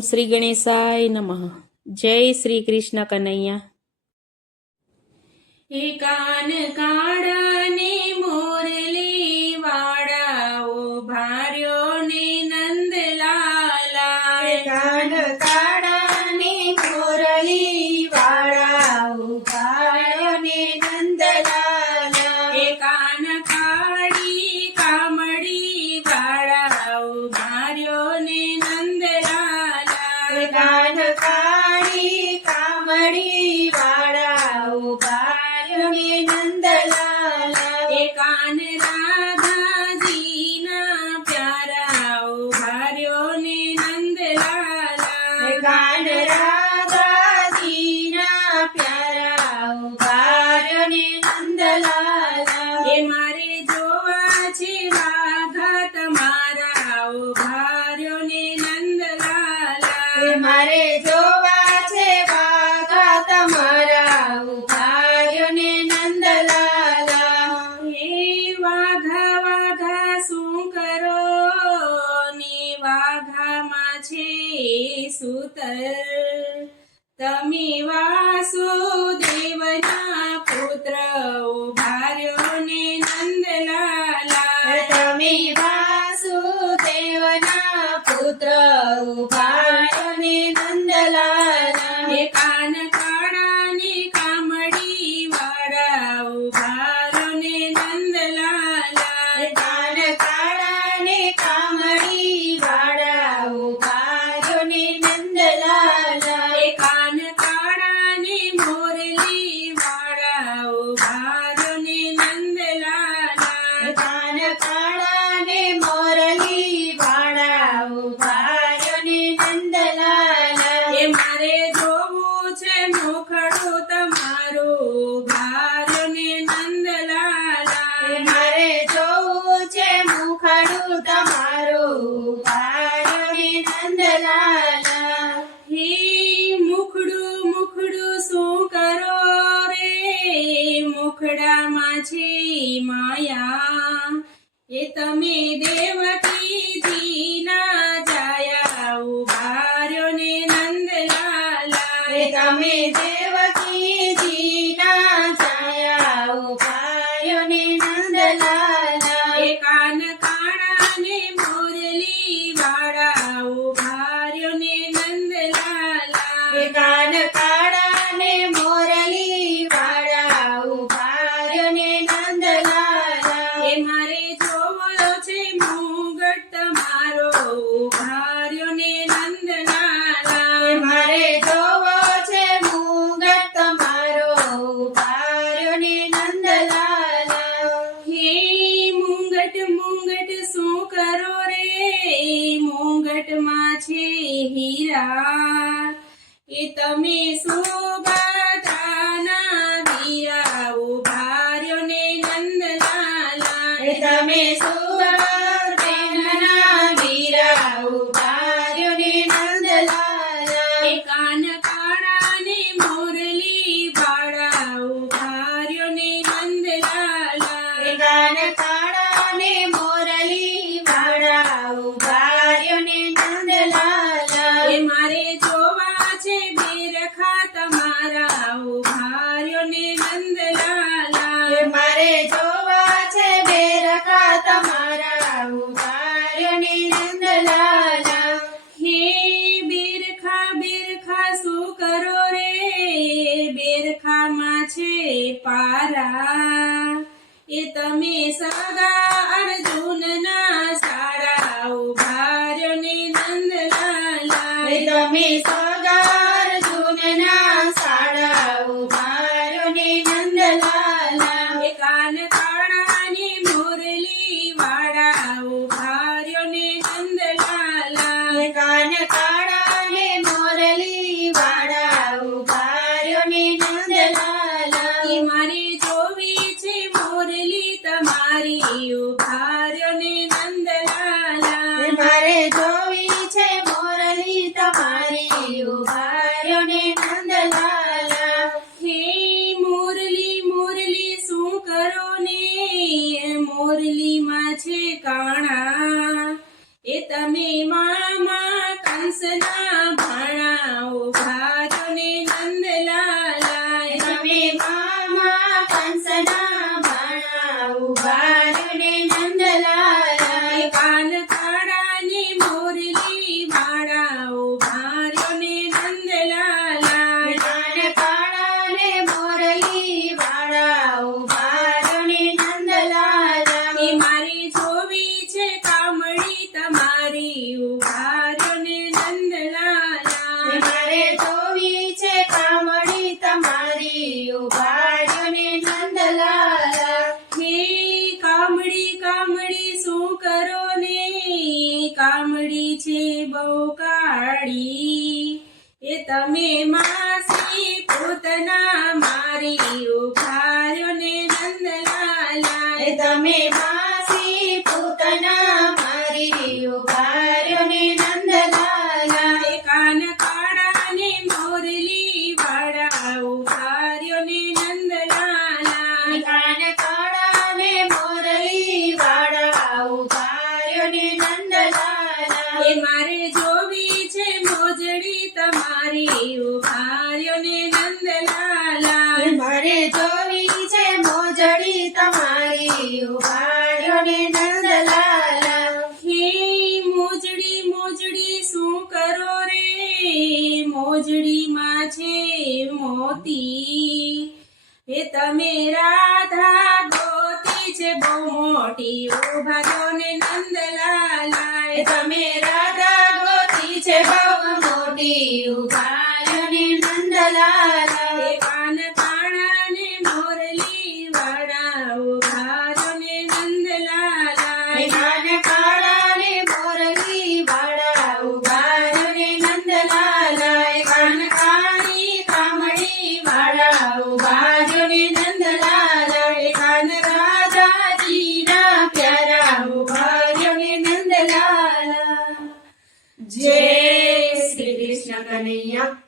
શ્રી ગણેશાય નમઃ. જય શ્રી કૃષ્ણ કનૈયા. હે કાન કાળા ને મોરલી વાળાઓ ભાર્યો ને નંદલાલા. હે કાન કાળા ને મોરલી વાળાઓ ભાર્યો ને નંદલાલા. હે કાન કાળી કામડી વાળાઓ ભાર્યો ને નંદલાલા. હે કાન કાળી કામડી વાળાઓ ભાર્યો ને નંદલાલા. હે કાન રાધાજીના પ્યારાઓ ભાર્યો ને નંદલાલા. હે કાન રાધાજીના પ્યારાઓ ભાર્યો ને નંદલાલા. હે મારે જોવા છે વાઘા તમારાઓ ભાર્યો ને નંદલાલા. હે મારે જોવા છે વાઘા તમારા ભાર્યો ને નંદલાલા. હે વાઘા વાઘા શું કરો ને વાઘામાં છે સૂતર. તમે વાસુદેવના પુત્ર ભાર્યો ને નંદલાલા. તમે વાસુદેવના પુત્ર ભાર્યો ને નંદલાલા. હે કાન કાળા ને કામડી વાળાઓ ભાર્યો ને નંદલાલા. હે કાન કાળા ને કામડી વાળાઓ ભાર્યો ને નંદલાલા. હે કાન કાળા ને મોરલી વાળાઓ ભાર્યો ને નંદલાલા. હે કાન કાળા ને મોરલી વાળાઓ ભાર્યો ને નંદલાલા. હે મારે જોવું છે મુખડું તમારું ભાર્યો ને નંદલાલા. હે મારે જોવું છે મુખડું તમારું ભાર્યો ને નંદલાલા. હે મુખડું મુખડું શું કરો રે મુખડામાં છે માયા. એ તમે દેવકીજીના જાયા ભાર્યો ને નંદલાલા. હે તમે દેવકીજીના છાયા ભાર્યો ને નંદલાલા. હે કાન કાળા ને મોરલી વાળાઓ ભાર્યો ને નંદલાલા. હે કાન કાળા ને મોરલી વાળાઓ ભાર્યો ને નંદલાલા. હે મારે જોવો છે મુગટ તમારો ભાર્યો ને નંદલાલા. હે મારે જોવો છે મુગટ તમારો ભાર્યો ને નંદલાલા. હે મુંગટ મુંગટ શું કરો રે મુંગટમાં છે હીરા. એ તમે સુભદ્રાના વીરાઓ ભાર્યો ને નંદલાલા. હે તમે સુભદ્રાના વીરાઓ ભાર્યો ને નંદલાલા. હે કાન કાળા ને મોરલી વાળાઓ ભાર્યો ને નંદલાલા. હે કાન કાળા ને મોરલી વાળાઓ ભાર્યો ને નંદલાલા. હે મારે જોવા છે બેરખા તમારા ભાર્યો ને નંદલાલા. હે મારે જોવા છે બેરખા તમારા ભાર્યો ને નંદલાલા. હે બેરખા બેરખા શું કરો રે બેરખામાં છે પારા. એ તમે સગા અર્જુનના સાળાઓ ભાર્યો ને નંદલાલા. હે તમે સગા અર્જુનના સાળાઓ ભાર્યો ને નંદલાલા. હે કાન કાળા ને મોરલી વાળાઓ ભાર્યો ને નંદલાલા. હે કાન કાળા ને મોરલી વાળાઓ ભાર્યો ને નંદલાલા. એ મારે જોવી છે મોરલી તમારી ભાર કાળી એ તમે માસી પૂતના મારી ઉભાર્યો ને નંદલાલા એ તમે માસી પૂતના મારી ઉભાર્યો ને નંદલાલા એ કાન કાળા ને મોરલી વાળા ઉભાર્યો ને નંદલાલા કાન કાળા ને મોરલી વાળા ઉભાર્યો ને નંદલાલા એ મારે જોવી છે મોજડી તમારી ઉભાર્યો ને નંદલાલા મારે જોવી છે મોજડી તમારી ઉભાર્યો ને નંદલાલા હે મોજડી મોજડી શું કરો રે મોજડીમાં છે મોતી એ તમે રાધા ગોતી છે બહુ મોટી ઉભાર્યો ને નંદલાલા એ તમે રાધા ગોતી છે બહુ મોટી ઉભાર્યો ને નંદલાલા એ કાન કાળા ને મોરલી વાળા ઉભાર્યો ને નંદલાલા કાન કાળા ને મોરલી વાળા ઉભાર્યો ને નંદલાલા કાન કાળી કામળી વાળા ઉભાર્યો ને નંદલાલા કાન રાજાજીના પ્યારા ઉભાર્યો ને નંદલાલા જય શ્રી કૃષ્ણ કનૈયા